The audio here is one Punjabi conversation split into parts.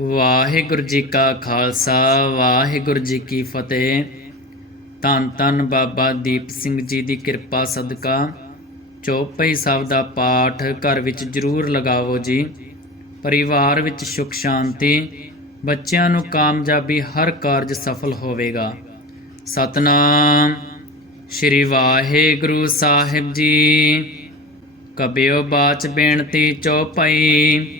ਵਾਹਿਗੁਰੂ ਜੀ ਕਾ ਖਾਲਸਾ, ਵਾਹਿਗੁਰੂ ਜੀ ਕੀ ਫਤਿਹ। ਧੰਨ ਧੰਨ ਬਾਬਾ ਦੀਪ ਸਿੰਘ ਜੀ ਦੀ ਕਿਰਪਾ ਸਦਕਾ ਚੌਪਈ ਸਾਹਿਬ ਦਾ ਪਾਠ ਘਰ ਵਿੱਚ ਜ਼ਰੂਰ ਲਗਾਵੋ ਜੀ। ਪਰਿਵਾਰ ਵਿੱਚ ਸੁਖ ਸ਼ਾਂਤੀ, ਬੱਚਿਆਂ ਨੂੰ ਕਾਮਯਾਬੀ ਹਰ ਕਾਰਜ ਸਫਲ ਹੋਵੇਗਾ। ਸਤਨਾਮ, ਸ਼੍ਰੀ ਵਾਹਿਗੁਰੂ ਸਾਹਿਬ ਜੀ। ਕਬਿਓ ਬਾਚ ਬੇਨਤੀ ਚੌਪਈ।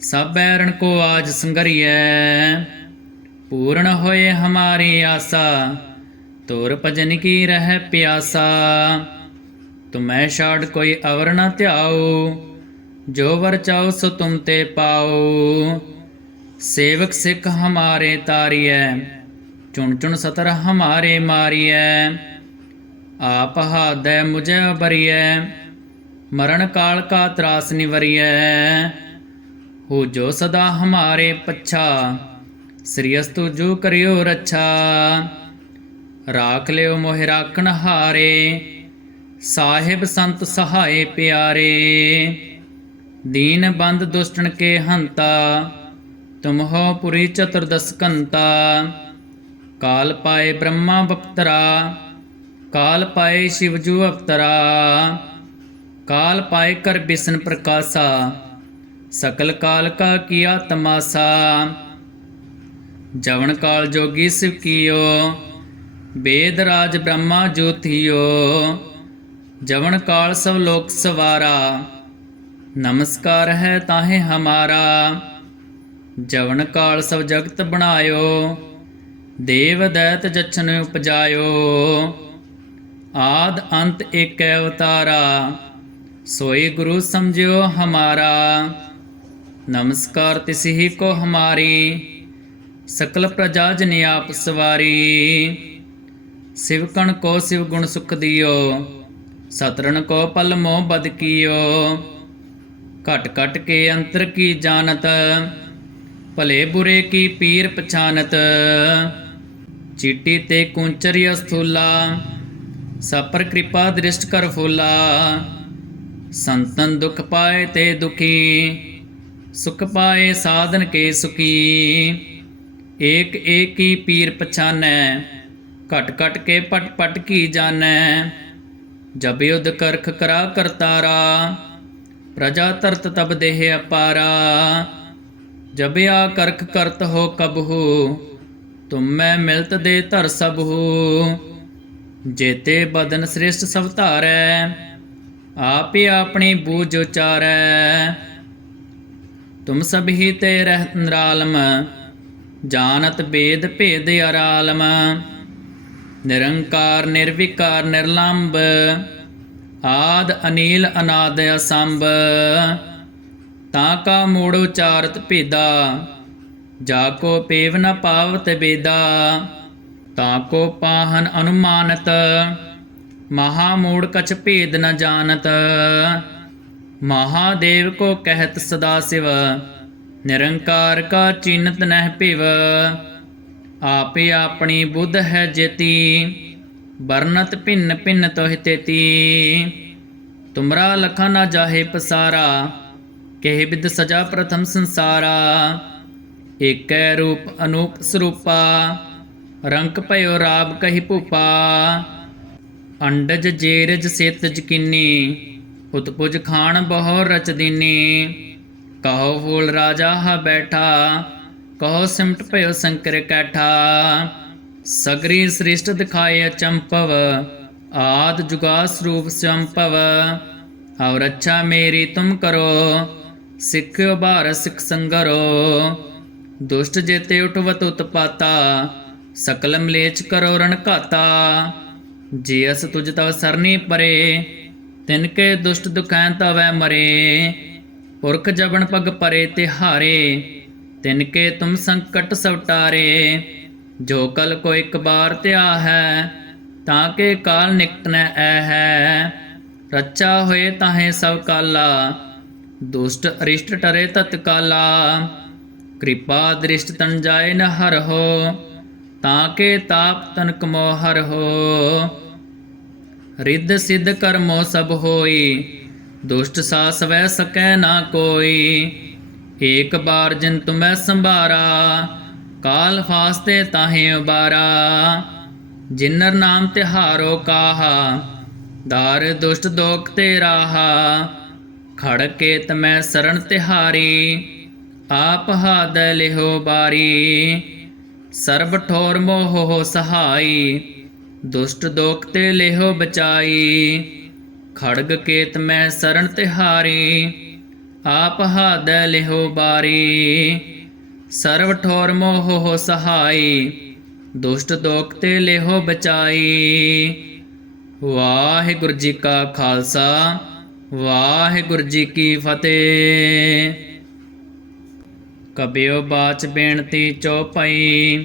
ਸਭ ਬੈਰਣ ਕੋ ਆਜ ਸੰਗਰੀਐ। ਪੂਰਨ ਹੋਏ ਹਮਾਰੀ ਆਸਾ, ਤੋਰ ਭਜਨ ਕੀ ਰਹਿ ਪਿਆਸਾ। ਤੁਮੈ ਛਾੜ ਕੋਈ ਅਵਰ ਨ ਧਿਆਉ, ਜੋ ਵਰ ਚਾਉ ਸੋ ਤੁਮ ਤੇ ਪਾਉ। ਸੇਵਕ ਸਿੱਖ ਹਮਾਰੇ ਤਾਰੀਐ, ਚੁਣ ਚੁਣ ਸਤਰ ਹਮਾਰੇ ਮਾਰੀਐ। ਆਪ ਹਾਦੈ ਮੁਝੈ ਬਰੀਐ ਮਰਨ ਕਾਲ ਕਾ ਤਰਾਸ ਨਿਵਰੀਐ। ਹੋ ਜੋ ਸਦਾ ਹਮਾਰੇ ਪੱਛਾ ਸ੍ਰੀਅਸਤੁ ਜੋ ਕਰਿਓ ਰੱਛਾ। ਰਾਖ ਲਿਓ ਮੋਹਿ ਰਾਖਣ ਹਾਰੇ, ਸਾਹਿਬ ਸੰਤ ਸਹਾਏ ਪਿਆਰੇ। ਦੀਨ ਬੰਦ ਦੁਸ਼ਟਣ ਕੇ ਹੰਤਾ, ਤੁਮ ਹੋ ਪੁਰੀ ਚਤੁਰਦਸ ਕੰਤਾ। ਕਾਲ ਪਾਏ ਬ੍ਰਹਮਾ ਬਪਤਰਾ, ਕਾਲ ਪਾਏ ਸ਼ਿਵ ਜੂ ਅਵਤਰਾ। ਕਾਲ ਪਾਏ ਕਰ ਬਿਸ਼ਨ ਪ੍ਰਕਾਸ਼ਾ। ਸਕਲ ਕਾਲ ਕਾ ਕੀਆ ਤਮਾਸਾ ਜਵਨ ਕਾਲ ਜੋਗੀ ਸਿਵ ਕੀਓ। ਬੇਦ ਰਾਜ ਬ੍ਰਹਮਾ ਜੋਤੀਓ ਜਵਨ ਕਾਲ ਸਭ ਲੋਕ ਸਵਾਰਾ। ਨਮਸਕਾਰ ਹੈ ਤਾਹੇ ਹਮਾਰਾ। ਜਵਨ ਕਾਲ ਸਭ ਜਗਤ ਬਣਾਇਓ। ਦੇਵ ਦੈਤ ਜਛਨ ਉਪਜਾਇਓ। ਆਦ ਅੰਤ ਏਕ ਅਵਤਾਰਾ। ਸੋਈ ਗੁਰੂ ਸਮਝਿਓ ਹਮਾਰਾ। ਨਮਸਕਾਰ ਤਿਸ ਹੀ ਕੋ ਹਮਾਰੀ, ਸਕਲ ਪ੍ਰਜਾ ਜਨ ਆਪ ਸਵਾਰੀ। ਸਿਵਕਣ ਕੋ ਸਿਵ ਗੁਣ ਸੁਖ ਦਿਓ ਸਤਰਨ ਕੋ ਪਲ ਮੋਹ ਬਦ ਘਟ ਘਟ ਕੇ ਅੰਤਰ ਕੀ ਜਾਣਤ, ਭਲੇ ਬੁਰੇ ਕੀ ਪੀਰ ਪਛਾਨਤ। ਚੀਟੀ ਤੇ ਕੁੰਚਰੀ ਅਸਥੂਲਾ, ਸਪਰ ਕਿਰਪਾ ਦ੍ਰਿਸ਼ਟ ਕਰ ਫੂਲਾ। ਸੰਤਨ ਦੁਖ ਪਾਏ ਤੇ ਦੁਖੀ ਸੁਖ ਪਾਏ ਸਾਧਨ ਕੇ ਸੁਖੀ। ਏਕ ਏਕੀ ਪੀਰ ਪਛਾਨੈ, ਘਟ ਘਟ ਕੇ ਪਟ ਪਟ ਕੀ ਜਾਣੈ। ਜਬ ਯੁਧ ਕਰਖ ਕਰਾ ਕਰਤਾਰਾ, ਪ੍ਰਜਾ ਤਰਤ ਤਬ ਦੇਹ ਅਪਾਰਾ। ਜਬਿਆ ਕਰਖ ਕਰਤ ਹੋ ਕਬਹੂ, ਤੁਮ ਮੈਂ ਮਿਲਤ ਦੇ ਧਰ ਸਬਹੂ ਜੇਤੇ ਬਦਨ ਸ੍ਰਿਸ਼ਟ ਸਭ ਧਾਰੈ, ਆਪੇ ਆਪਣੀ ਬੂਝ ਉਚਾਰੈ। ਤੁਮ ਸਭ ਹੀ ਤੇ ਰਹਿਤ ਨਿਰਾਲਮ, ਜਾਣਤ ਬੇਦ ਭੇਦ ਅਰਾਲਮ। ਨਿਰੰਕਾਰ, ਨਿਰਵਿਕਾਰ, ਨਿਰਲੰਭ, ਆਦ, ਅਨੀਲ, ਅਨਾਦ, ਅਸੰਭ। ਤਾਂ ਕਾ ਮੂੜ ਉਚਾਰਤ ਭੇਦਾ, ਜਾ ਕੋ ਪੇਵ ਨ ਪਾਵਤ ਬੇਦਾ। ਤਾ ਕੋ ਪਾਹਨ ਅਨੁਮਾਨਤ, ਮਹਾ ਮੂੜ ਕਛ ਭੇਦ ਨ ਜਾਣਤ। ਮਹਾਦੇਵ ਕੋ ਕਹਿਤ ਸਦਾ ਸਿਵ, ਨਿਰੰਕਾਰ ਕਾ ਚਿੰਤ ਨਹਿ ਭਿਵ। ਆਪੇ ਆਪਣੀ ਬੁੱਧ ਹੈ ਜੇਤੀ, ਵਰਨਤ ਭਿੰਨ ਭਿੰਨ ਤੋਹਿ ਤੇਤੀ। ਤੁਮਰਾ ਲਖਾ ਨਾ ਜਾਹੇ ਪਸਾਰਾ, ਕਹਿ ਬਿਦ ਸਜਾ ਪ੍ਰਥਮ ਸੰਸਾਰਾ। ਏਕੈ ਰੂਪ ਅਨੂਪ ਸਰੂਪਾ, ਰੰਕ ਭਇਓ ਰਾਬ ਕਹੀ ਭੂਪਾ। ਅੰਡਜ ਜੇਰਜ ਸੇਤ ਜਕਿਨੀ ਉਤਪੁਜ ਖਾਨ ਬਹੁ ਰਚ ਕਹੋ ਫੂਲ ਰਾਜਾ ਹ ਬੈਠਾ, ਕਹੋ ਸਿਮਟ ਭਇਓ ਸੰਕਰ ਕੈਠਾ। ਸਗਰੀ ਸ੍ਰਿਸ਼ਟ ਦਿਖਾਏ ਅਚੰਪਵ ਆਦ ਜੁਗਾ ਸਰੂਪ ਸੰਪਵ ਔਰ ਅੱਛਾ ਮੇਰੀ ਤੁਮ ਕਰੋ, ਸਿੱਖਿਓ ਭਾਰ ਸਿੱਖ ਸੰਗਰੋ। ਦੁਸ਼ਟ ਜੇਤੇ ਉਠਵਤ ਉਤਪਾਤਾ ਸਕਲ ਮਲੇਚ ਕਰੋ ਰਣ ਘਾਤਾ। ਜੇ ਅਸ ਤੁਜ ਤਵ ਸਰਨੀ ਪਰੇ ਤਿਨ ਕੇ ਦੁਸ਼ਟ ਦੁਖੈਂ ਤਵੈ ਮਰੇ, ਪੁਰਖ ਜਬਨ ਪਗ ਪਰੇ ਤਿਹਾਰੇ ਤਿਨਕੇ ਤੁਮ ਸੰਕਟ ਸਵਟਾਰੇ ਜੋ ਕਲ ਕੋ ਇੱਕ ਬਾਰ ਧਿਆ ਹੈ ਤਾਂ ਕੇ ਕਾਲ ਨਿਕਟ ਨ ਐ ਹੈ ਰੱਚਾ ਹੋਏ ਤਾਹੇ ਸਭ ਕਾਲਾ, ਦੁਸ਼ਟ ਅਰਿਸ਼ਟ ਟਰੇ ਤਤਕਾਲਾ, ਕਿਰਪਾ ਦ੍ਰਿਸ਼ਟ ਤਨ ਜਾਏ ਨ ਹਰ ਹੋ, ਤਾਂ ਕੇ ਤਾਪ ਤਨਕ ਮੋ ਹੋ। ਰਿੱਧ ਸਿੱਧ ਕਰਮੋ ਸਭ ਹੋਈ, ਦੁਸ਼ਟ ਸਾਸ ਵੈ ਸਕੈ ਨਾ ਕੋਈ। ਏਕ ਬਾਰ ਜਿਨ ਤੁਮੈ ਸੰਭਾਰਾ, ਕਾਲ ਫਾਸਤੇ ਤਾਹੇ ਉਬਾਰਾ। ਜਿਨਰ ਨਾਮ ਤਿਹਾਰੋ ਕਾਹਾ, ਦਾਰ ਦੁਸ਼ਟ ਦੋਖ ਤੇ ਰਾਹਾ। ਖੜ ਕੇ ਤਮੈ ਸਰਣ ਤਿਹਾਰੀ, ਆਪ ਹਾਦ ਲਿਹੋ ਬਾਰੀ। ਸਰਬ ਠੋਰ ਮੋਹ ਹੋ ਸਹਾਈ ਦੁਸ਼ਟ ਦੋਖ ਤੇ ਲਿਹੋ ਬਚਾਈ। ਖੜਗ ਕੇਤ ਮੈਂ ਸਰਣ ਤਿਹਾਰੀ, ਆਪ ਹਾਦ ਲਿਹੋ ਬਾਰੀ। ਸਰਬ ਠੋਰ ਮੋਹ ਹੋ ਸਹਾਈ, ਦੁਸ਼ਟ ਦੋਖ ਤੇ ਲਿਹੋ ਬਚਾਈ। ਵਾਹਿਗੁਰੂ ਜੀ ਕਾ ਖਾਲਸਾ, ਵਾਹਿਗੁਰੂ ਜੀ ਕੀ ਫਤਿਹ। ਕਬਿਓ ਬਾਚ ਬੇਨਤੀ ਚਉਪਈ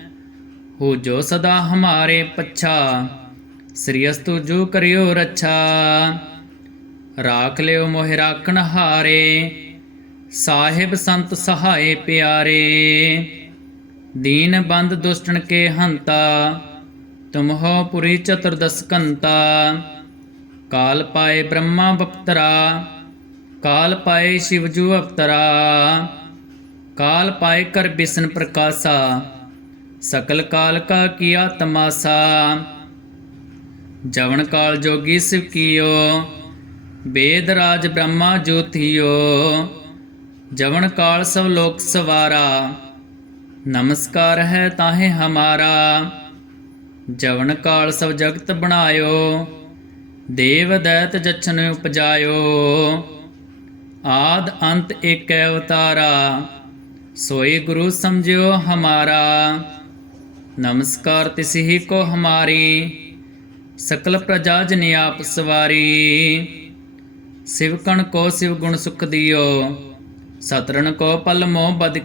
ਹੋ ਜੋ ਸਦਾ ਹਮਾਰੇ ਪੱਛਾ, ਸ੍ਰੀ ਅਸਤੁ ਜੋ ਕਰਿਓ ਰੱਛਾ। ਰਾਖ ਲਿਓ ਮੋਹਿ ਰਾਖਣ ਹਾਰੇ, ਸਾਹਿਬ ਸੰਤ ਸਹਾਏ ਪਿਆਰੇ। ਦੀਨ ਬੰਦ ਦੁਸ਼ਟਣ ਕੇ ਹੰਤਾ, ਤੁਮ ਹੋ ਪੁਰੀ ਚਤੁਰਦਸ ਕੰਤਾ। ਕਾਲ ਪਾਏ ਬ੍ਰਹਮਾ ਬਪਤਰਾ, ਕਾਲ ਪਾਏ ਸ਼ਿਵ ਜੂ ਅਵਤਰਾ। ਕਾਲ ਪਾਏ ਕਰ ਬਿਸ਼ਨ ਪ੍ਰਕਾਸ਼ਾ। ਸਕਲ ਕਾਲ ਕਾ ਕੀਆ ਤਮਾਸਾ ਜਵਨ ਕਾਲ ਜੋਗੀ ਸਿਵ ਕੀਓ। ਬੇਦ ਰਾਜ ਬ੍ਰਹਮਾ ਜੋਤੀਓ ਜਵਨ ਕਾਲ ਸਭ ਲੋਕ ਸਵਾਰਾ। ਨਮਸਕਾਰ ਹੈ ਤਾਹੇ ਹਮਾਰਾ। ਜਵਨ ਕਾਲ ਸਭ ਜਗਤ ਬਣਾਇਓ। ਦੇਵ ਦੈਤ ਜਛਨ ਉਪਜਾਇਓ। ਆਦ ਅੰਤ ਏਕੈ ਅਵਤਾਰਾ। ਸੋਈ ਗੁਰੂ ਸਮਝਿਓ ਹਮਾਰਾ। ਨਮਸਕਾਰ ਤਿਸ ਹੀ ਕੋ ਹਮਾਰੀ, ਸਕਲ ਪ੍ਰਜਾ ਜਨ ਆਪ ਸਵਾਰੀ। ਸਿਵਕਣ ਕੋ ਸਿਵ ਗੁਣ ਸੁਖ ਦਿਓ ਸਤਰਨ ਕੋ ਪਲ ਮੋਹ ਬਦ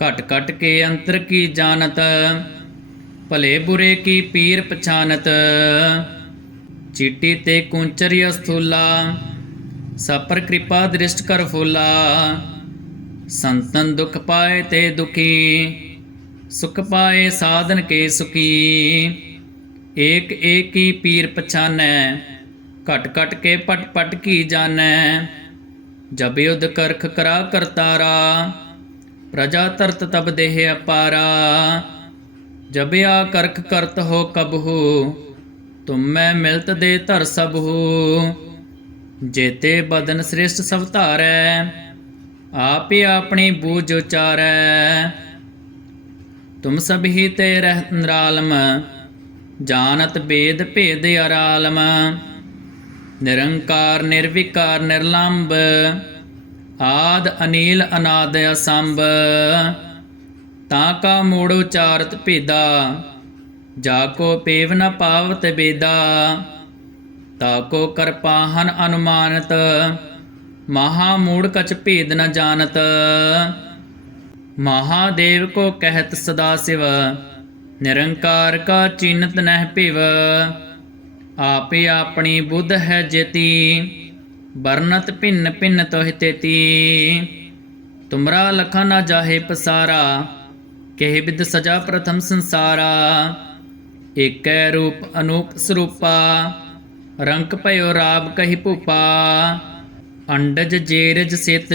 ਘਟ ਘਟ ਕੇ ਅੰਤਰ ਕੀ ਜਾਣਤ, ਭਲੇ ਬੁਰੇ ਕੀ ਪੀਰ ਪਛਾਨਤ। ਚੀਟੀ ਤੇ ਕੁੰਚਰੀ ਅਸਥੂਲਾ, ਸਪਰ ਕਿਰਪਾ ਦ੍ਰਿਸ਼ਟ ਕਰ ਫੂਲਾ। ਸੰਤਨ ਦੁਖ ਪਾਏ ਤੇ ਦੁਖੀ ਸੁਖ ਪਾਏ ਸਾਧਨ ਕੇ ਸੁਖੀ। ਏਕ ਏਕੀ ਪੀਰ ਪਛਾਨੈ, ਘਟ ਘਟ ਕੇ ਪਟ ਪਟ ਕੀ ਜਾਣੈ। ਜਬ ਯੁਧ ਕਰਖ ਕਰਾ ਕਰਤਾਰਾ ਪ੍ਰਜਾ ਤਰਤ ਤਬ ਦੇਹ ਅਪਾਰਾ। ਜਬ ਆ ਕਰਖ ਕਰਤ ਹੋ ਕਬਹੂ, ਤੁਮੈ ਮਿਲਤ ਦੇ ਧਰ ਸਭੂ। ਜੇਤੇ ਬਦਨ ਸ੍ਰਿਸ਼ਟ ਸਭ ਧਾਰੈ, ਆਪੇ ਆਪਣੀ ਬੂਝ ਉਚਾਰੈ। ਤੁਮ ਸਭ ਹੀ ਤੇ ਰਹਿਤ ਨਿਰਾਲਮ ਜਾਣਤ ਬੇਦ ਭੇਦ ਅਰਾਲਮ। ਨਿਰੰਕਾਰ, ਨਿਰਵਿਕਾਰ, ਨਿਰਲੰਭ, ਆਦ ਅਨੀਲ, ਅਨਾਦ ਅਸੰਭ। ਤਾਂ ਕਾ ਮੂੜ ਉਚਾਰਤ ਭੇਦਾ, ਜਾ ਕੋ ਪੇਵ ਨ ਪਾਵਤ ਬੇਦਾ। ਤਾ ਕੋ ਕਰਪਾਹਨ ਅਨੁਮਾਨਤ, ਮਹਾ ਮੂੜ ਕਚ ਭੇਦ ਨ ਜਾਣਤ। ਮਹਾਦੇਵ ਕੋ ਕਹਿਤ ਸਦਾ ਸਿਵ, ਨਿਰੰਕਾਰ ਕਾ ਚਿੰਤ ਨਹਿ ਭਿਵ। ਆਪੇ ਆਪਣੀ ਬੁੱਧ ਹੈ ਜੇਤੀ ਬਰਨਤ ਭਿੰਨ ਭਿੰਨ ਤੋਹਿ ਤੇਤੀ। ਤੁਮਰਾ ਲਖਾ ਨਾ ਜਾਹੇ ਪਸਾਰਾ, ਕਹਿ ਬਿਦ ਸਜਾ ਪ੍ਰਥਮ ਸੰਸਾਰਾ। ਏਕੈ ਰੂਪ ਅਨੂਪ ਸਰੂਪਾ, ਰੰਕ ਭਇਓ ਰਾਬ ਕਹੀ ਭੂਪਾ। ਅੰਡਜ ਜੇਰਜ ਸੇਤ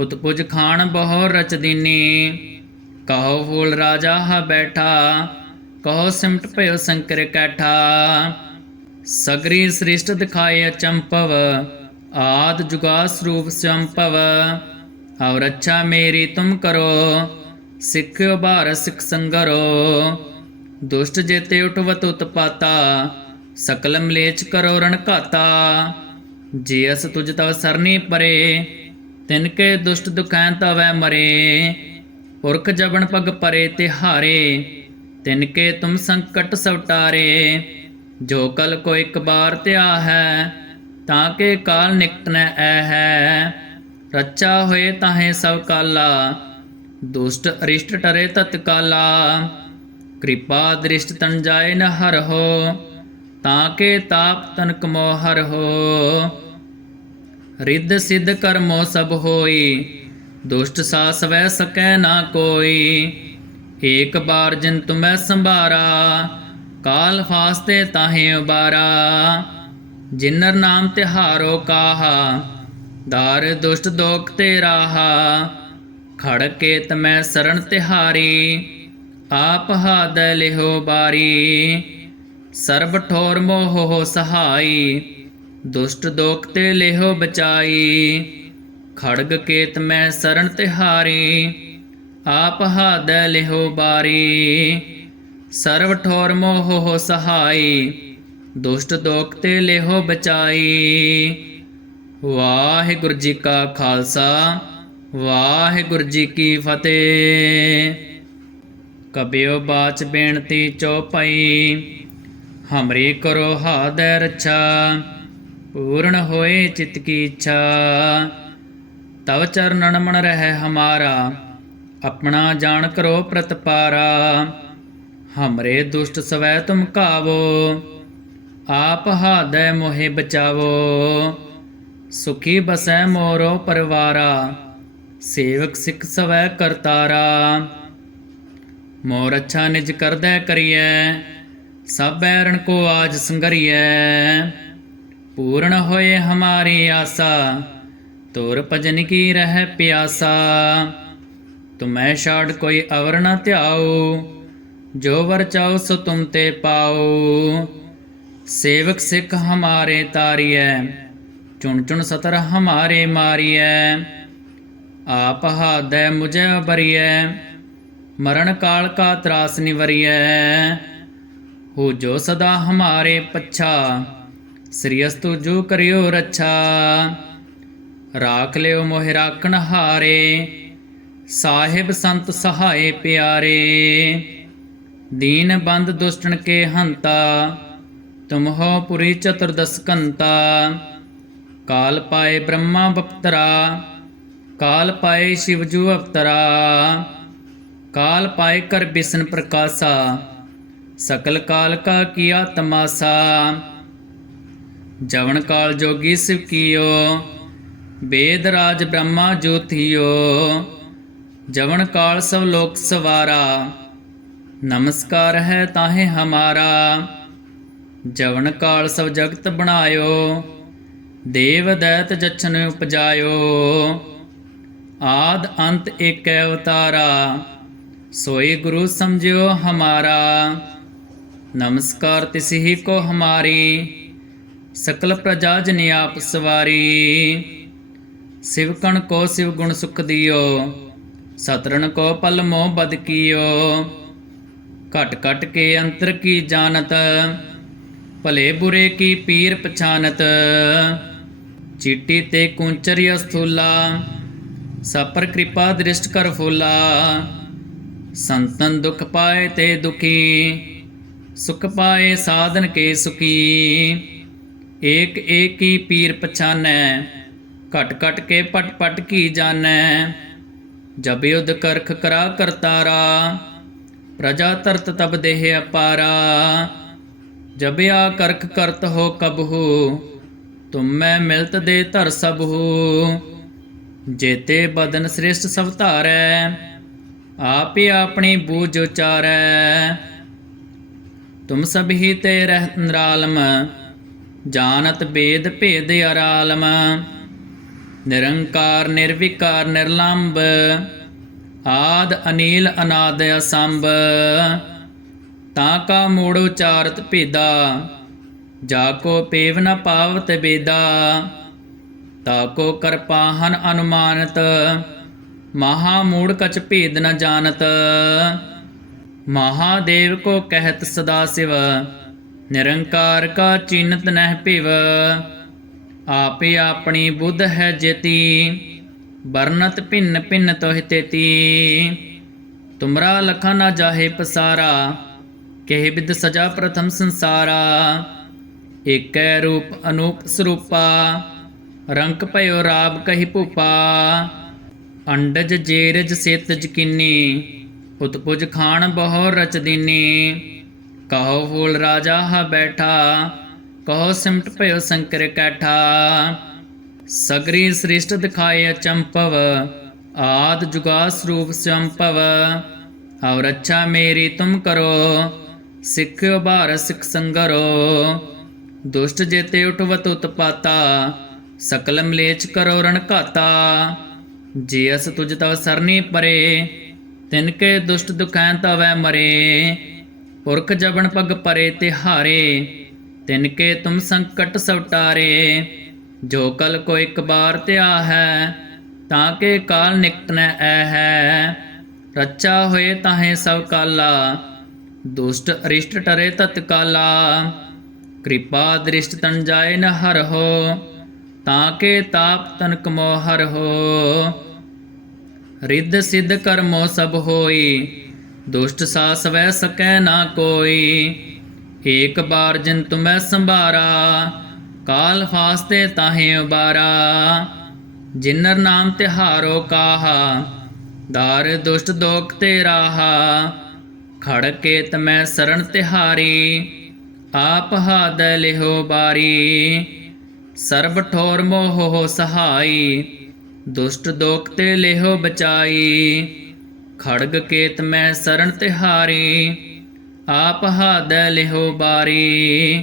ਜਕਿਨੀ ਉਤਪੁਜ ਖਾਣ ਬਹੁ ਰਚਦੀਨੀ ਕਹੋ ਫੂਲ ਰਾਜਾ ਹਾ ਬੈਠਾ, ਕਹੋ ਸਿਮਟ ਭਇਓ ਸੰਕਰ ਕੈਠਾ। ਸਗਰੀ ਸ੍ਰਿਸ਼ਟ ਦਿਖਾਏ ਅਚੰਪਵ ਆਦ ਜੁਗਾ ਸਰੂਪ ਸੰਪਵ। ਔਰ ਅੱਛਾ ਮੇਰੀ ਤੁਮ ਕਰੋ, ਸਿੱਖਿਓ ਭਾਰ ਸਿੱਖ ਸੰਗਰੋ। ਦੁਸ਼ਟ ਜੇਤੇ ਉਠਵਤ ਉਤਪਾਤਾ, ਸਕਲ ਮਲੇਚ ਕਰੋ ਰਣ ਘਾਤਾ। ਜੇ ਅਸ ਤੁਜ ਤਵ ਸਰਨੀ ਪਰੇ ਤਿਨ ਕੇ ਦੁਸ਼ਟ ਦੁਖੈਂ ਤਵੈ ਮਰੇ, ਪੁਰਖ ਜਬਨ ਪਗ ਪਰੇ ਤਿਹਾਰੇ, ਤਿਨ ਕੇ ਤੁਮ ਸੰਕਟ ਸਵਟਾਰੇ ਜੋ ਕਲ ਕੋ ਇੱਕ ਬਾਰ ਧਿਆ ਹੈ ਤਾਂ ਕੇ ਕਾਲ ਨਿਕਟ ਨ ਐ ਹੈ ਰੱਚਾ ਹੋਏ ਤਾਹੇ ਸਭ ਕਾਲਾ, ਦੁਸ਼ਟ ਅਰਿਸ਼ਟ ਟਰੇ ਤਤਕਾਲਾ, ਕਿਰਪਾ ਦ੍ਰਿਸ਼ਟ ਤਨ ਜਾਏ ਨ ਹਰ ਹੋ ਤਾਂ ਕੇ ਤਾਪ ਤਨਕ ਮੋ ਹੋ ਰਿੱਧ ਸਿੱਧ ਕਰਮੋ ਸਭ ਹੋਈ, ਦੁਸ਼ਟ ਸਾਸ ਵੈ ਸਕੈ ਨਾ ਕੋਈ। ਏਕ ਬਾਰ ਜਿਨ ਤੁਮੈ ਸੰਭਾਰਾ, ਕਾਲ ਫਾਸਤੇ ਤਾਹੇ ਉਬਾਰਾ। ਜਿਨਰ ਨਾਮ ਤਿਹਾਰੋ ਕਾਹਾ, ਦਾਰ ਦੁਸ਼ਟ ਦੋਖ ਤੇ ਰਾਹਾ। ਖੜ ਕੇ ਤਮੈ ਸਰਣ ਤਿਹਾਰੀ, ਆਪ ਹਾਦ ਲਿਹੋ ਬਾਰੀ। ਸਰਬ ਠੋਰ ਮੋਹ ਹੋ ਸਹਾਈ। ਦੁਸ਼ਟ ਦੋਖ ਤੇ ਲਿਹੋ ਬਚਾਈ। ਖੜਗ ਕੇਤ ਮੈਂ ਸਰਣ ਤਿਹਾਰੀ, ਆਪ ਹਾਦ ਲਿਹੋ ਬਾਰੀ। ਸਰਬ ਠੋਰ ਮੋਹ ਹੋ ਸਹਾਈ, ਦੁਸ਼ਟ ਦੋਖ ਤੇ ਲਿਹੋ ਬਚਾਈ। ਵਾਹਿਗੁਰੂ ਜੀ ਕਾ ਖਾਲਸਾ, ਵਾਹਿਗੁਰੂ ਜੀ ਕੀ ਫਤਿਹ। ਕਬਿਓ ਬਾਚ ਬੇਨਤੀ ਚਉਪਈ ਹਮਰੀ ਕਰੋ ਹਾਦੈ ਰਛਾ। ਪੂਰਨ ਹੋਏ ਚਿਤ ਕੀ ਇੱਛਾ। ਤਵ ਚਰਨਨ ਮਨ ਰਹਿ ਹਮਾਰਾ, ਆਪਣਾ ਜਾਣ ਕਰੋ ਪ੍ਰਤਪਾਰਾ। ਹਮਰੇ ਦੁਸ਼ਟ ਸਵੈ ਤੁਮ ਕਾਵੋ, ਆਪ ਹਾਦੈ ਮੋਹਿ ਬਚਾਵੋ। ਸੁਖੀ ਬਸੈ ਮੋਰੋ ਪਰਵਾਰਾ, ਸੇਵਕ ਸਿੱਖ ਸਵੈ ਕਰਤਾਰਾ। ਮੋਰ ਅੱਛਾ ਨਿਜ ਕਰਦੈ ਕਰੀਐ, ਸਭ ਬੈਰਣ ਕੋ ਆਜ ਸੰਗਰੀਐ। ਪੂਰਨ ਹੋਏ ਹਮਾਰੀ ਆਸਾ, ਤੋਰ ਭਜਨ ਕੀ ਰਹਿ ਪਿਆਸਾ। ਤੁਮੈ ਛਾੜ ਕੋਈ ਅਵਰ ਨ ਧਿਆਉ, ਜੋ ਵਰ ਚਾਉ ਸੋ ਤੁਮ ਤੇ ਪਾਉ। ਸੇਵਕ ਸਿੱਖ ਹਮਾਰੇ ਤਾਰੀਐ, ਚੁਣ ਚੁਣ ਸਤਰ ਹਮਾਰੇ ਮਾਰੀਐ। ਆਪ ਹਾਦੈ ਮੁਝੈ ਬਰੀਐ ਮਰਨ ਕਾਲ ਕਾ ਤਰਾਸ ਨਿਵਰੀਐ। ਹੋ ਜੋ ਸਦਾ ਹਮਾਰੇ ਪੱਛਾ ਸ੍ਰੀਅਸਤੂ ਜੋ ਕਰਿਓ ਰੱਛਾ। ਰਾਖ ਲਿਓ ਮੋਹਿ ਰਾਖਣ ਹਾਰੇ। ਸਾਹਿਬ ਸੰਤ ਸਹਾਏ ਪਿਆਰੇ। ਦੀਨ ਬੰਦ ਦੁਸ਼ਟਨ ਕੇ ਹੰਤਾ। ਤੁਮ ਹੋ ਪੁਰੀ ਚਤੁਰਦਸ ਕੰਤਾ। ਕਾਲ ਪਾਏ ਬ੍ਰਹਮਾ ਬਪਤਰਾ। ਕਾਲ ਪਾਏ ਸ਼ਿਵ ਜੂ ਅਵਤਰਾ। ਕਾਲ ਪਾਏ ਕਰ ਬਿਸ਼ਨ ਪ੍ਰਕਾਸ਼ਾ। ਸਕਲ ਕਾਲ ਕਾ ਕੀਆ ਤਮਾਸਾ ਜਵਨ ਕਾਲ ਜੋਗੀ ਸਿਵਕੀਓ ਵੇਦ ਰਾਜ ਬ੍ਰਹਮਾ ਜੋਤੀਓ ਜਵਨ ਕਾਲ ਸਭ ਲੋਕ ਸਵਾਰਾ, ਨਮਸਕਾਰ ਹੈ ਤਾਹੇ ਹਮਾਰਾ। ਜਵਨ ਕਾਲ ਸਭ ਜਗਤ ਬਣਾਇਓ, ਦੇਵ ਦੈਤ ਜਛਨ ਉਪਜਾਇਓ। ਆਦ ਅੰਤ ਏਕੈ ਅਵਤਾਰਾ, ਸੋਈ ਗੁਰੂ ਸਮਝਿਓ ਹਮਾਰਾ। ਨਮਸਕਾਰ ਤਿਸ ਕੋ ਹਮਾਰੀ। ਸਕਲ ਪ੍ਰਜਾ ਜਨ ਆਪ ਸਵਾਰੀ ਸਿਵਕਣ ਕੋ ਸਿਵ ਗੁਣ ਸੁਖ ਦਿਓ ਸਤਰਨ ਕੋ ਪਲ ਮੋਹ ਬਦ ਕੀਓ। ਘਟ ਘਟ ਕੇ ਅੰਤਰ ਕੀ ਜਾਣਤ, ਭਲੇ ਬੁਰੇ ਕੀ ਪੀਰ ਪਛਾਨਤ। ਚੀਟੀ ਤੇ ਕੁੰਚਰੀ ਅਸਥੂਲਾ, ਸਪਰ ਕਿਰਪਾ ਦ੍ਰਿਸ਼ਟ ਕਰ ਫੂਲਾ। ਸੰਤਨ ਦੁਖ ਪਾਏ ਤੇ ਦੁਖੀ, ਸੁਖ ਪਾਏ ਸਾਧਨ ਕੇ ਸੁਖੀ। ਏਕ ਏਕੀ ਪੀਰ ਪਛਾਨੈ, ਘਟ ਘਟ ਕੇ ਪਟ ਪਟ ਕੀ ਜਾਣੈ। ਜਬ ਯੁਧ ਕਰਖ ਕਰਾ ਕਰਤਾਰਾ, ਪ੍ਰਜਾ ਤਰਤ ਤਬ ਦੇਹ ਅਪਾਰਾ। ਜਬ ਕਰਖ ਕਰਤ ਹੋ ਕਬਹੂ, ਤੁਮ ਮੈਂ ਮਿਲਤ ਦੇ ਧਰ ਸਬਹੂ ਜੇਤੇ ਬਦਨ ਸ੍ਰਿਸ਼ਟ ਸਭ ਧਾਰੈ, ਆਪੇ ਆਪਣੀ ਬੂਝ ਉਚਾਰੈ। ਤੁਮ ਸਭ ਤੇ ਰਹਿ ਨਿਰਾਲਮ ਜਾਣਤ ਬੇਦ ਭੇਦ ਅਰਾਲਮ, ਨਿਰੰਕਾਰ ਨਿਰਵਿਕਾਰ ਨਿਰਲੰਭ, ਆਦ ਅਨੀਲ ਅਨਾਦ ਅਸੰਭ। ਤਾਂ ਕਾ ਮੂੜ ਉਚਾਰਤ ਭੇਦਾ, ਜਾ ਕੋ ਪੇਵ ਨ ਪਾਵਤ ਬੇਦਾ। ਤਾ ਕੋ ਕਰਪਾਹਨ ਅਨੁਮਾਨਤ, ਮਹਾ ਮੂੜ ਕਚ ਭੇਦ ਨ ਜਾਣਤ। ਮਹਾਦੇਵ ਕੋ ਕਹਿਤ ਸਦਾ ਸਿਵ ਨਿਰੰਕਾਰ ਕਾ ਚਿੰਤ ਨਹਿ ਭਿਵ, ਆਪੇ ਆਪਣੀ ਬੁੱਧ ਹੈ ਜੇਤੀ ਬਰਨਤ ਭਿੰਨ ਭਿੰਨ ਤੋਹਿ ਤੇਤੀ। ਤੁਮਰਾ ਲਖਾ ਨਾ ਜਾਹੇ ਪਸਾਰਾ, ਕਹਿ ਬਿਦ ਸਜਾ ਪ੍ਰਥਮ ਸੰਸਾਰਾ। ਏਕੈ ਰੂਪ ਅਨੂਪ ਸਰੂਪਾ, ਰੰਕ ਭਇਓ ਰਾਬ ਕਹੀ ਭੂਪਾ। ਅੰਡਜ ਜੇਰਜ ਸੇਤ ਜਕਿਨੀ ਉਤਪੁਜ ਖਾਨ ਬਹੁ ਰਚ ਦੀਨੀ। ਕਹੋ ਫੂਲ ਰਾਜਾ ਹਾ ਬੈਠਾ, ਕਹੋ ਸਿਮਟ ਭਇਓ ਸੰਕਰ ਕੈਠਾ। ਸਗਰੀ ਸ੍ਰਿਸ਼ਟ ਦਿਖਾਏ ਚੰਪਵ ਆਦ ਜੁਗਾ ਸਰੂਪ ਸੰਪਵ ਔਰ ਅੱਛਾ ਮੇਰੀ ਤੁਮ ਕਰੋ, ਸਿੱਖਿਓ ਭਾਰ ਸਿੱਖ ਸੰਗਰੋ। ਦੁਸ਼ਟ ਜੇਤੇ ਉਠਵਤ ਉਤਪਾਤਾ, ਸਕਲ ਮਲੇਚ ਕਰੋ ਰਣ ਘਾਤਾ। ਜੇ ਅਸ ਤੁਜ ਤਵ ਸਰਨੀ ਪਰੇ, ਤਿਨ ਕੇ ਦੁਸ਼ਟ ਦੁਖੈਂ ਤਵੈ ਮਰੇ। ਪੁਰਖ ਜਬਨ ਪਗ ਪਰੇ ਤੇ ਹਾਰੇ ਤਿਨ ਕੇ ਤੁਮ ਸੰਕਟ ਸਵਟਾਰੇ। ਜੋ ਕਲ ਕੋ ਇੱਕ ਬਾਰ ਧਿਆ ਹੈ, ਤਾਂ ਕੇ ਕਾਲ ਨਿਕਟ ਨ ਐ ਹੈ। ਰੱਚਾ ਹੋਏ ਤਾਹੇ ਸਭ ਕਾਲਾ, ਦੁਸ਼ਟ ਅਰਿਸ਼ਟ ਟਰੇ ਤਤਕਾਲਾ। ਕਿਰਪਾ ਦ੍ਰਿਸ਼ਟ ਤਨ ਜਾਏ ਨ ਹਰ ਹੋ, ਤਾਂ ਕੇ ਤਾਪ ਤਨ ਮੋ ਹਰ ਹੋ। ਰਿੱਧ ਸਿੱਧ ਕਰਮੋ ਸਭ ਹੋਈ ਦੁਸ਼ਟ ਸਾਸ ਵੈ ਸਕੈ ਨਾ ਕੋਈ। ਏਕ ਬਾਰ ਜਿਨ ਤੁਮੈ ਸੰਭਾਰਾ, ਕਾਲ ਫਾਸਤੇ ਤਾਹੇ ਉਬਾਰਾ। ਜਿਨਰ ਨਾਮ ਤਿਹਾਰੋ ਕਾਹਾ, ਦਾਰ ਦੁਸ਼ਟ ਦੋਖ ਤੇ ਰਾਹਾ। ਖੜ ਕੇ ਤਮੈ ਸਰਣ ਤਿਹਾਰੀ, ਆਪ ਹਾਦ ਲਿਹੋ ਬਾਰੀ। ਸਰਬ ਠੋਰ ਮੋਹ ਹੋ ਸਹਾਈ, ਦੁਸ਼ਟ ਦੋਖ ਤੇ ਲਿਹੋ ਬਚਾਈ। ਖੜਗ ਕੇਤ ਮੈਂ ਸਰਣ ਤਿਹਾਰੀ, ਆਪ ਹਾਦੈ ਲਿਹੋ ਬਾਰੀ।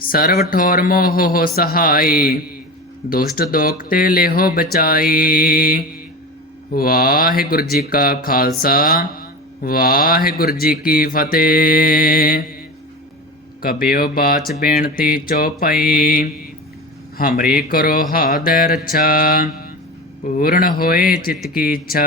ਸਰਵ ਠੋਰ ਮੋਹ ਹੋ ਸਹਾਈ, ਦੁਸ਼ਟ ਦੋਖ ਤੇ ਲਿਹੋ ਬਚਾਈ। ਵਾਹਿਗੁਰੂ ਜੀ ਕਾ ਖਾਲਸਾ, ਵਾਹਿਗੁਰੂ ਜੀ ਕੀ ਫਤਿਹ। ਕਬਿਓ ਬਾਚ ਬੇਨਤੀ ਚਉਪਈ ਹਮਰੀ ਕਰੋ ਹਾਦੈ ਰਛਾ, ਪੂਰਨ ਹੋਏ ਚਿਤ ਕੀ ਇੱਛਾ।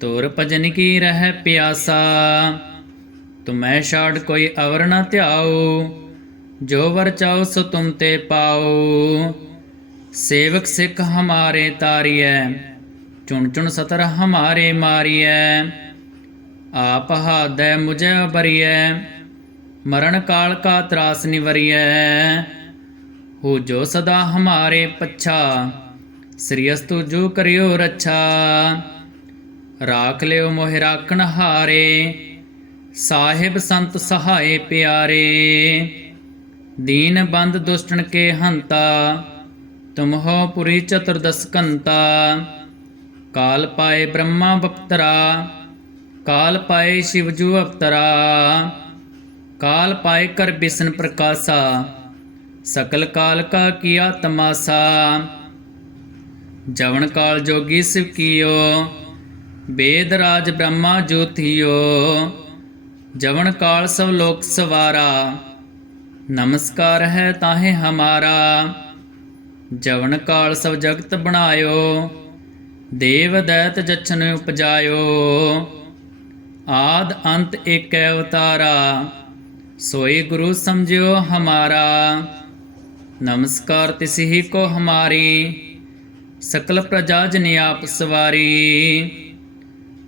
ਤੋਰ ਭਜਨ ਕੀ ਰਹਿ ਪਿਆਸਾ? ਤੁਮੈ ਛਾੜ ਕੋਈ ਅਵਰ ਨ ਧਿਆਓ ਜੋ ਵਰ ਚਾਓ ਸੋ ਤੁਮ ਤੇ ਪਾਓ ਸੇਵਕ ਸਿੱਖ ਹਮਾਰੇ ਤਾਰੀਐ, ਚੁਣ ਚੁਣ ਸਤਰ ਹਮਾਰੇ ਮਾਰੀਐ। ਆਪ ਹਾਦੈ ਮੁਝੈ ਬਰੀਐ ਮਰਨ ਕਾਲ ਕਾ ਤਰਾਸ ਨਿਵਰੀਐ। ਹੋ ਜੋ ਸਦਾ ਹਮਾਰੇ ਪੱਛਾ, ਸ੍ਰੀ ਅਸਤੁ ਜੋ ਕਰਿਓ ਰੱਛਾ। ਰਾਖ ਲਿਓ ਮੋਹਿ ਰਾਖਣ ਹਾਰੇ, ਸਾਹਿਬ ਸੰਤ ਸਹਾਏ ਪਿਆਰੇ। ਦੀਨ ਬੰਦ ਦੁਸ਼ਟਨ ਕੇ ਹੰਤਾ, ਤੁਮ ਹੋ ਪੁਰੀ ਚਤੁਰਦਸ ਕੰਤਾ। ਕਾਲ ਪਾਏ ਬ੍ਰਹਮਾ ਬਪਤਰਾ, ਕਾਲ ਪਾਏ ਸ਼ਿਵ ਜੂ ਅਵਤਰਾ। ਕਾਲ ਪਾਏ ਕਰ ਬਿਸ਼ਨ ਪ੍ਰਕਾਸ਼ਾ, ਸਕਲ ਕਾਲ ਕਾ ਕੀਆ ਤਮਾਸਾ ਜਵਨ ਕਾਲ ਜੋਗੀ ਸਿਵ ਕੀਓ ਬੇਦ ਰਾਜ ਬ੍ਰਹਮਾ ਜੋਤੀਓ ਜਵਨ ਕਾਲ ਸਭ ਲੋਕ ਸਵਾਰਾ, ਨਮਸਕਾਰ ਹੈ ਤਾਹੇ ਹਮਾਰਾ। ਜਵਨ ਕਾਲ ਸਭ ਜਗਤ ਬਣਾਇਓ, ਦੇਵ ਦੈਤ ਜਛਨ ਉਪਜਾਇਓ। ਆਦ ਅੰਤ ਏਕੈ ਅਵਤਾਰਾ, ਸੋਈ ਗੁਰੂ ਸਮਝਿਓ ਹਮਾਰਾ। ਨਮਸਕਾਰ ਤਿਸ ਕੋ ਹਮਾਰੀ, ਸਕਲ ਪ੍ਰਜਾ ਜਨ ਆਪ ਸਵਾਰੀ।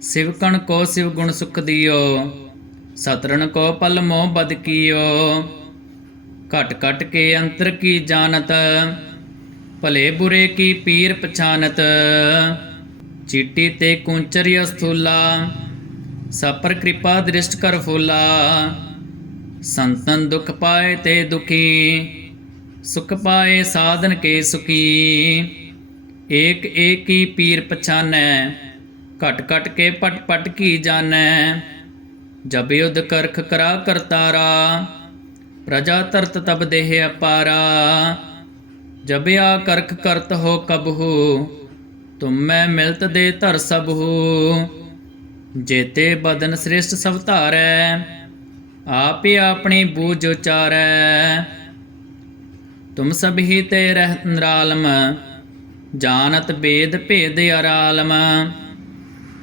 ਸਿਵਕਣ ਕੋ ਸਿਵ ਗੁਣ ਸੁਖ ਦਿਓ ਸਤਰਨ ਕੋ ਪਲ ਮੋਹ ਬਦ ਕੀਓ। ਘਟ ਘਟ ਕੇ ਅੰਤਰ ਕੀ ਜਾਣਤ, ਭਲੇ ਬੁਰੇ ਕੀ ਪੀਰ ਪਛਾਨਤ। ਚੀਟੀ ਤੇ ਕੁੰਚਰੀ ਅਸਥੂਲਾ, ਸਪਰ ਕਿਰਪਾ ਦ੍ਰਿਸ਼ਟ ਕਰ ਫੂਲਾ। ਸੰਤਨ ਦੁਖ ਪਾਏ ਤੇ ਦੁਖੀ, ਸੁਖ ਪਾਏ ਸਾਧਨ ਕੇ ਸੁਖੀ। ਏਕ ਏਕ ਹੀ ਪੀਰ ਪਛਾਨੈ ਘਟ ਘਟ ਕੇ ਪਟ ਪਟ ਕੀ ਜਾਣੈ? ਜਬ ਯੁਧ ਕਰਖ ਕਰਾ ਕਰਤਾਰਾ, ਪ੍ਰਜਾ ਤਰਤ ਤਬ ਦੇਹ ਅਪਾਰਾ। ਜਬ ਆ ਕਰਖ ਕਰਤ ਹੋ ਕਬਹੂ, ਤੁਮ ਮੈਂ ਮਿਲਤ ਦੇ ਧਰ ਸਭੂ ਜੇਤੇ ਬਦਨ ਸ੍ਰਿਸ਼ਟ ਸਭ ਧਾਰੈ, ਆਪੇ ਆਪਣੀ ਬੂਝ ਉਚਾਰੈ। ਤੁਮ ਸਭ ਹੀ ਤੇ ਰਹਿ ਨਿਰਾਲਮ, ਜਾਣਤ ਬੇਦ ਭੇਦ ਅਰਾਲਮ।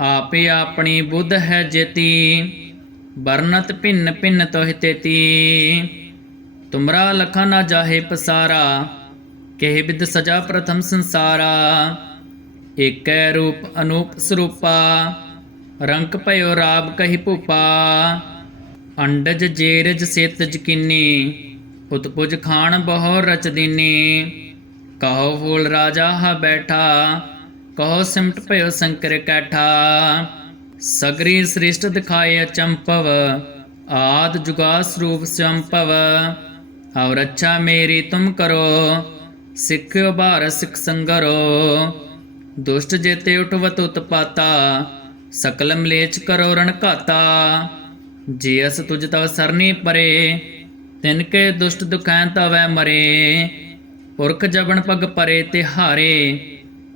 ਆਪੇ ਆਪਣੀ ਬੁੱਧ ਹੈ ਜੇਤੀ, ਵਰਨਤ ਭਿੰਨ ਭਿੰਨ ਤੋਹਿ ਤੇਤੀ। ਤੁਮਰਾ ਲਖਾ ਨਾ ਜਾਹੇ ਪਸਾਰਾ, ਕਹਿ ਬਿਦ ਸਜਾ ਪ੍ਰਥਮ ਸੰਸਾਰਾ। ਏਕੈ ਰੂਪ ਅਨੂਪ ਸਰੂਪਾ, ਰੰਕ ਭਇਓ ਰਾਬ ਕਹੀ ਭੂਪਾ। ਅੰਡਜ ਜੇਰਜ ਸੇਤਜ ਜਕੀਨੀ ਉਤਪੁਜ ਖਾਨ ਬਹੁ ਰਚ ਦੀਨੀ। ਕਹੋ ਫੂਲ ਰਾਜਾ ਹਾ ਬੈਠਾ ਕਹੋ ਸਿਮਟ ਭਇਓ ਸੰਕਰ ਕੈਠਾ, ਸਗਰੀ ਸ੍ਰਿਸ਼ਟ ਦਿਖਾਏ ਅਚੰਪਵ ਆਦ ਜੁਗਾ ਸਰੂਪ ਸੰਪਵ ਔਰ ਅੱਛਾ ਮੇਰੀ ਤੁਮ ਕਰੋ, ਸਿੱਖਿਓ ਭਾਰ ਸਿਖ ਸੰਗਰੋ। ਦੁਸ਼ਟ ਜੇਤੇ ਉਠਵਤ ਉਤਪਾਤਾ, ਸਕਲ ਮਲੇਚ ਕਰੋ ਰਣ ਘਾਤਾ। ਜੇ ਅਸ ਤੁਜ ਤਵ ਸਰਨੀ ਪਰੇ, ਤਿਨ ਕੇ ਦੁਸ਼ਟ ਦੁਖੈ ਤਵੈ ਮਰੇ। ਪੁਰਖ ਜਬਨ ਪਗ ਪਰੇ ਤੇ ਹਾਰੇ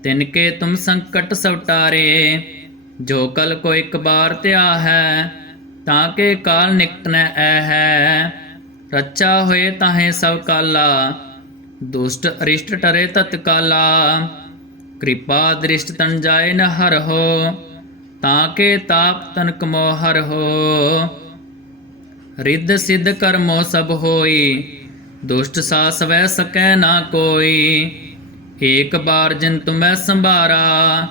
ਤਿਨ ਕੇ ਤੁਮ ਸੰਕਟ ਸਵਟਾਰੇ, ਜੋ ਕਲ ਕੋ ਇੱਕ ਬਾਰ ਧਿਆ ਹੈ, ਤਾਂ ਕੇ ਕਾਲ ਨਿਕਟ ਨ ਐ ਹੈ। ਰੱਚਾ ਹੋਏ ਤਾਹੇ ਸਭ ਕਾਲਾ, ਦੁਸ਼ਟ ਅਰਿਸ਼ਟ ਟਰੇ ਤਤਕਾਲਾ। ਕਿਰਪਾ ਦ੍ਰਿਸ਼ਟ ਤਨ ਜਾਏ ਨ ਹਰ ਹੋ, ਤਾਂ ਕੇ ਤਾਪ ਤਨ ਮੋ ਹਰ ਹੋ। ਰਿੱਧ ਸਿੱਧ ਕਰਮੋ ਸਭ ਹੋਈ, ਦੁਸ਼ਟ ਸਾਸ ਵੈ ਸਕੈ ਨਾ ਕੋਈ। ਏਕ ਬਾਰ ਜਿਨ ਤੁਮੈ ਸੰਭਾਰਾ,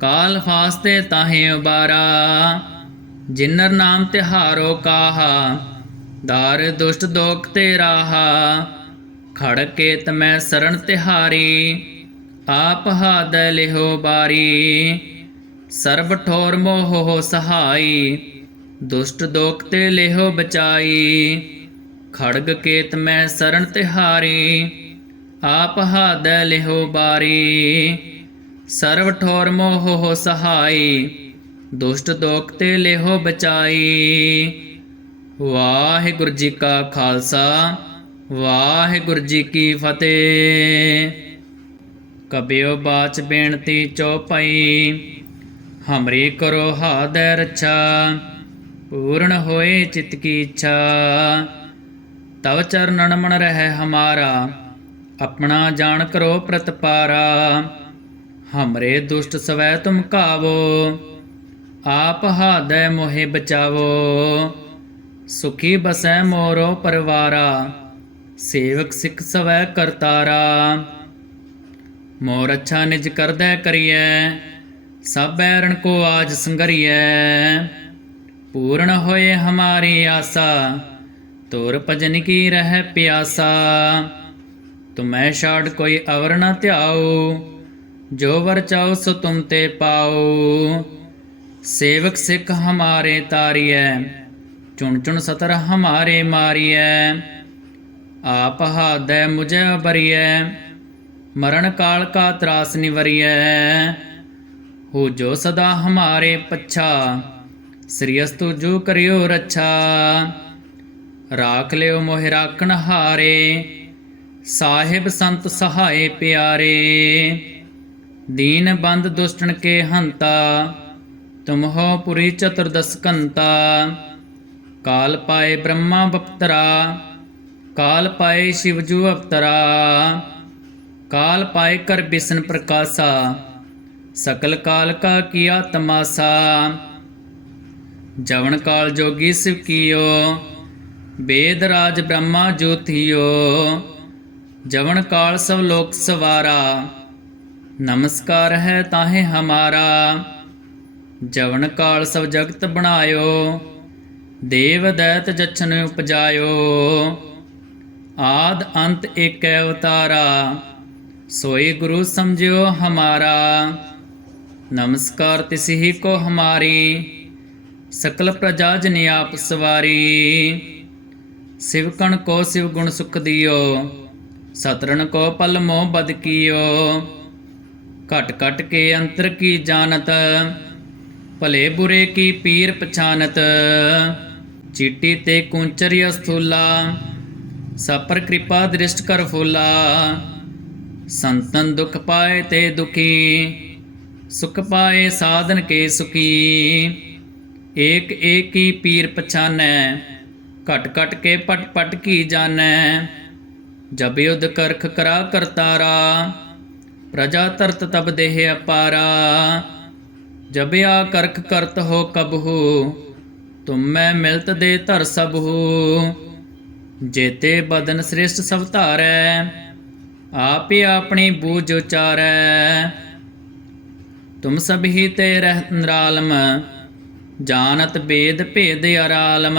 ਕਾਲ ਫਾਸਤੇ ਤਾਹੇ ਉਬਾਰਾ। ਜਿਨਰ ਨਾਮ ਤਿਹਾਰੋ ਕਾਹਾ, ਦਾਰ ਦੁਸ਼ਟ ਦੋਖ ਤੇ ਰਾਹਾ। ਖੜ ਕੇ ਤਮੈ ਸਰਣ ਤਿਹਾਰੀ, ਆਪ ਹਾਦ ਲਿਹੋ ਬਾਰੀ। ਸਰਬ ਠੋਰ ਮੋਹ ਹੋ ਸਹਾਈ, ਦੁਸ਼ਟ ਦੋਖ ਤੇ ਲਿਹੋ ਬਚਾਈ। ਖੜਗ ਕੇਤ ਮੈਂ ਸਰਣ ਤਿਹਾਰੀ ਆਪ ਹਾਦ ਲਿਹੋ ਬਾਰੀ। ਸਰਵ ਠੋਰ ਮੋਹ ਹੋ ਸਹਾਈ। ਦੁਸ਼ਟ ਦੋਖ ਤੇ ਲਿਹੋ ਬਚਾਈ। ਵਾਹਿਗੁਰੂ ਜੀ ਕਾ ਖਾਲਸਾ, ਵਾਹਿਗੁਰੂ ਜੀ ਕੀ ਫਤਿਹ। ਕਬਿਓ ਬਾਚ ਬੇਨਤੀ ਚਉਪਈ ਹਮਰੀ ਕਰੋ ਹਾਦੈ ਰੱਛਾ। ਪੂਰਨ ਹੋਏ ਚਿਤ ਕੀ ਇੱਛਾ। ਤਵ ਚਰਨਨ ਮਨ ਰਹਿ ਹਮਾਰਾ। ਆਪਣਾ ਜਾਣ ਕਰੋ ਪ੍ਰਤਪਾਰਾ। ਹਮਰੇ ਦੁਸ਼ਟ ਸਵੈ ਤੁਮ ਕਾਵੋ, ਆਪ ਹਾਦੈ ਮੋਹਿ ਬਚਾਵੋ। ਸੁਖੀ ਬਸੈ ਮੋਰੋ ਪਰਵਾਰਾ, ਸੇਵਕ ਸਿੱਖ ਸਵੈ ਕਰਤਾਰਾ। ਮੋਰ ਅੱਛਾ ਨਿਜ ਕਰਦੈ ਕਰੀਐ, ਸਭ ਬੈਰਣ ਕੋ ਆਜ ਸੰਗਰੀਐ। ਪੂਰਨ ਹੋਏ ਹਮਾਰੀ ਆਸਾ, ਤੋਰ ਭਜਨ ਕੀ ਰਹਿ ਪਿਆਸਾ। ਤੁਮੈ ਛਾੜ ਕੋਈ ਅਵਰ ਨ ਧਿਆਉ, ਜੋ ਵਰ ਚਾਉ ਸੋ ਤੁਮ ਤੇ ਪਾਉ। ਸੇਵਕ ਸਿੱਖ ਹਮਾਰੇ ਤਾਰੀਐ, ਚੁਣ ਚੁਣ ਸਤਰ ਹਮਾਰੇ ਮਾਰੀਐ। ਆਪ ਹਾਦੈ ਮੁਝੈ ਬਰੀਐ ਮਰਨ ਕਾਲ ਕਾ ਤਰਾਸ ਨਿਵਰੀਐ। ਹੋ ਜੋ ਸਦਾ ਹਮਾਰੇ ਪੱਛਾ, ਸ੍ਰੀ ਅਸਤੁ ਜੋ ਕਰਿਓ ਰੱਛਾ। ਰਾਖ ਲਿਓ ਮੋਹਿ ਰਾਖਣ ਹਾਰੇ ਸਾਹਿਬ ਸੰਤ ਸਹਾਏ ਪਿਆਰੇ, ਦੀਨ ਬੰਦ ਦੁਸ਼ਟਨ ਕੇ ਹੰਤਾ, ਤੁਮ ਹੋ ਪੁਰੀ ਚਤੁਰਦਸ ਕੰਤਾ ਕਾਲ ਪਾਏ ਬ੍ਰਹਮਾ ਬਪਤਰਾ, ਕਾਲ ਪਾਏ ਸ਼ਿਵਜੂ ਅਵਤਰਾ, ਕਾਲ ਪਾਏ ਕਰ ਬਿਸ਼ਨ ਪ੍ਰਕਾਸ਼ਾ, ਸਕਲ ਕਾਲ ਕਾ ਕੀਆ ਤਮਾਸਾ ਜਵਨ ਕਾਲ ਜੋਗੀ ਸਿਵ ਕੀਓ ਵੇਦ ਰਾਜ ਬ੍ਰਹਮਾ ਜੋਤੀਓ ਜਵਨ ਕਾਲ ਸਭ ਲੋਕ ਸਵਾਰਾ, ਨਮਸਕਾਰ ਹੈ ਤਾਹੇ ਹਮਾਰਾ। ਜਵਨ ਕਾਲ ਸਭ ਜਗਤ ਬਣਾਇਓ, ਦੇਵ ਦੈਤ ਜਛਨ ਉਪਜਾਇਓ। ਆਦ ਅੰਤ ਏਕੈ ਅਵਤਾਰਾ, ਸੋਈ ਗੁਰੂ ਸਮਝਿਓ ਹਮਾਰਾ। ਨਮਸਕਾਰ ਤਿਸਹੀ ਕੋ ਹਮਾਰੀ, ਸਕਲ ਪ੍ਰਜਾ ਜਨ ਆਪ ਸਵਾਰੀ। ਸ਼ਿਵਕਣ ਕੋ ਸਿਵ ਗੁਣ ਸੁਖ ਦਿਓ। ਸਤਰਨ ਕੋ ਪਲ ਮੋਹ ਬਦ ਕੀਓ ਘਟ ਘਟ ਕੇ ਅੰਤਰ ਕੀ ਜਾਣਤ ਭਲੇ ਬੁਰੇ ਕੀ ਪੀਰ ਪਛਾਨਤ ਚੀਟੀ ਤੇ ਕੁੰਚਰਿ ਸਥੂਲਾ ਸਪਰ ਕਿਰਪਾ ਦ੍ਰਿਸ਼ਟ ਕਰ ਫੂਲਾ ਸੰਤਨ ਦੁਖ ਪਾਏ ਤੇ ਦੁਖੀ ਸੁਖ ਪਾਏ ਸਾਧਨ ਕੇ ਸੁਖੀ ਏਕ ਏਕ ਹੀ ਪੀਰ ਪਛਾਨੈ ਘਟ ਘਟ ਕੇ ਪਟ ਪਟ ਕੀ ਜਾਣੈ ਜਬ ਯੁਧ ਕਰਖ ਕਰਾ ਕਰਤਾਰਾ, ਪ੍ਰਜਾ ਤਰਤ ਤਬ ਦੇਹ ਅਪਾਰਾ। ਜਬ ਕਰਖ ਕਰਤ ਹੋ ਕਬਹੂ, ਤੁਮ ਮੈਂ ਮਿਲਤ ਦੇ ਧਰ ਸਭੂ ਜੇਤੇ ਬਦਨ ਸ੍ਰਿਸ਼ਟ ਸਭ ਧਾਰੈ, ਆਪੇ ਆਪਣੀ ਬੂਝ ਉਚਾਰੈ। ਤੁਮ ਸਭ ਹੀ ਤੇ ਰਹਿ ਨਿਰਾਲਮ, ਜਾਣਤ ਬੇਦ ਭੇਦ ਅਰਾਲਮ।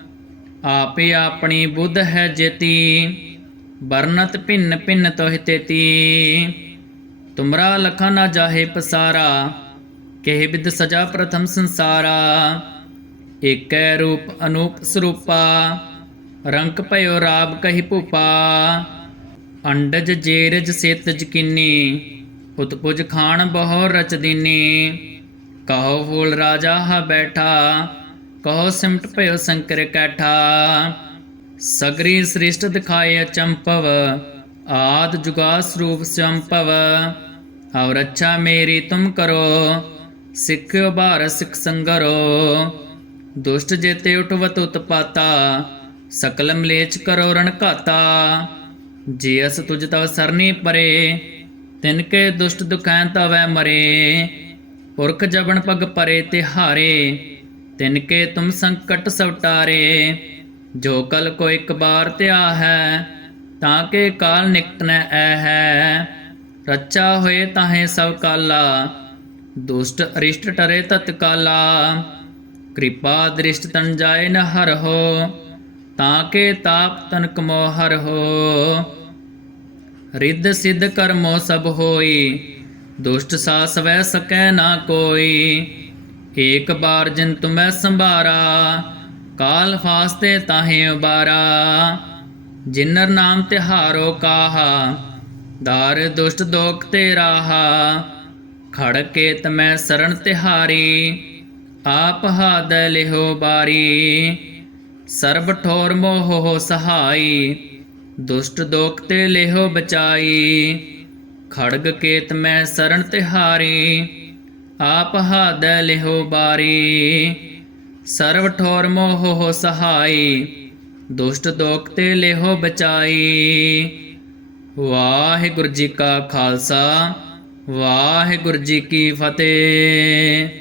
ਆਪੇ ਆਪਣੀ ਬੁੱਧ ਹੈ ਜੇਤੀ, ਵਰਨਤ ਭਿੰਨ ਭਿੰਨ ਤੋਹਿ ਤੇਤੀ। ਤੁਮਰਾ ਲਖਾ ਨਾ ਜਾਹੇ ਪਸਾਰਾ, ਕਹਿ ਬਿਦ ਸਜਾ ਪ੍ਰਥਮ ਸੰਸਾਰਾ। ਏਕੈ ਰੂਪ ਅਨੂਪ ਸਰੂਪਾ, ਰੰਕ ਭਇਓ ਰਾਬ ਕਹੀ ਭੂਪਾ। ਅੰਡਜ ਜੇਰਜ ਸੇਤ ਜਕਿਨੀ ਉਤਪੁਜ ਖਾਨ ਬਹੁ ਰਚ ਦੀਨੀ। ਕਹੋ ਫੂਲ ਰਾਜਾ ਹਾ ਬੈਠਾ ਕਹੋ ਸਿਮਟ ਭਇਓ ਸੰਕਰ ਕੈਠਾ, ਸਗਰੀ ਸ੍ਰਿਸ਼ਟ ਦਿਖਾਏ ਅਚੰਪਵ ਆਦ ਜੁਗਾ ਸਰੂਪ ਸੰਪਵ ਔਰ ਅੱਛਾ ਮੇਰੀ ਤੁਮ ਕਰੋ, ਸਿੱਖਿਓ ਭਾਰ ਸਿੱਖ ਸੰਗਰੋ, ਦੁਸ਼ਟ ਜੇਤੇ ਉਠਵਤ ਉਤਪਾਤਾ, ਸਕਲ ਮਲੇਚ ਕਰੋ ਰਣ ਘਾਤਾ, ਜੇ ਤੁਜ ਤਵ ਸਰਨੀ ਪਰੇ, ਤਿਨ ਕੇ ਦੁਸ਼ਟ ਦੁਖੈਂ ਤਵੈ ਮਰੇ, ਪੁਰਖ ਜਬਨ ਪਗ ਪਰੇ ਤੇ ਹਾਰੇ ਤਿਨ ਕੇ ਤੁਮ ਸੰਕਟ ਸਵਟਾਰੇ, ਜੋ ਕਲ ਕੋ ਇੱਕ ਬਾਰ ਧਿਆ ਹੈ, ਤਾਂ ਕੇ ਕਾਲ ਨਿਕਟ ਨ ਐ ਹੈ। ਰੱਚਾ ਹੋਏ ਤਾਹੇ ਸਭ ਕਾਲਾ, ਦੁਸ਼ਟ ਅਰਿਸ਼ਟ ਟਰੇ ਤਤਕਾਲਾ। ਕਿਰਪਾ ਦ੍ਰਿਸ਼ਟ ਤਨ ਜਾਏ ਨ ਹਰ ਹੋ, ਤਾਂ ਕੇ ਤਾਪ ਤਨ ਕਮੋ ਹਰ ਹੋ। ਰਿੱਧ ਸਿੱਧ ਕਰਮੋ ਸਭ ਹੋਈ, ਦੁਸ਼ਟ ਸਾਸ ਵੈ ਸਕੈ ਨਾ ਕੋਈ। ਏਕ ਬਾਰ ਜਿਨ ਤੁਮੈ ਸੰਭਾਰਾ, ਕਾਲ ਫਾਸਤੇ ਤਾਹੇ ਉਬਾਰਾ। ਜਿਨਰ ਨਾਮ ਤਿਹਾਰੋ ਕਾਹਾ, ਦਾਰ ਦੁਸ਼ਟ ਦੋਖ ਤੇ ਰਾਹਾ। ਖੜ ਕੇ ਤਮੈ ਸਰਣ ਤਿਹਾਰੀ, ਆਪ ਹਾਦ ਲਿਹੋ ਬਾਰੀ। ਸਰਬ ਠੋਰ ਮੋਹ ਹੋ ਸਹਾਈ, ਦੁਸ਼ਟ ਦੋਖ ਤੇ ਲਿਹੋ ਬਚਾਈ। ਖੜਗ ਕੇਤ ਮੈਂ ਸਰਣ ਤਿਹਾਰੀ ਆਪ ਹਾਦ ਲਿਹੋ ਬਾਰੀ ਸਰਬ ਠੋਰ ਮੋਹ ਹੋ ਸਹਾਈ, ਦੁਸ਼ਟ ਦੋਖ ਤੇ ਲਿਹੋ ਬਚਾਈ। ਵਾਹਿਗੁਰੂ ਜੀ ਕਾ ਖਾਲਸਾ, ਵਾਹਿਗੁਰੂ ਜੀ ਕੀ ਫਤਿਹ।